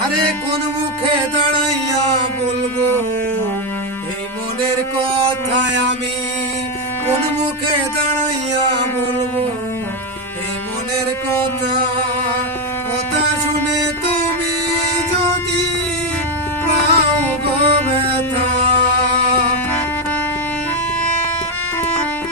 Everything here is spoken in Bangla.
আরে কোন মুখে দাঁড়াইয়া বলব? এই মনের কথায় আমি কোন মুখে দাঁড়াইয়া বলব? এই মনের কথা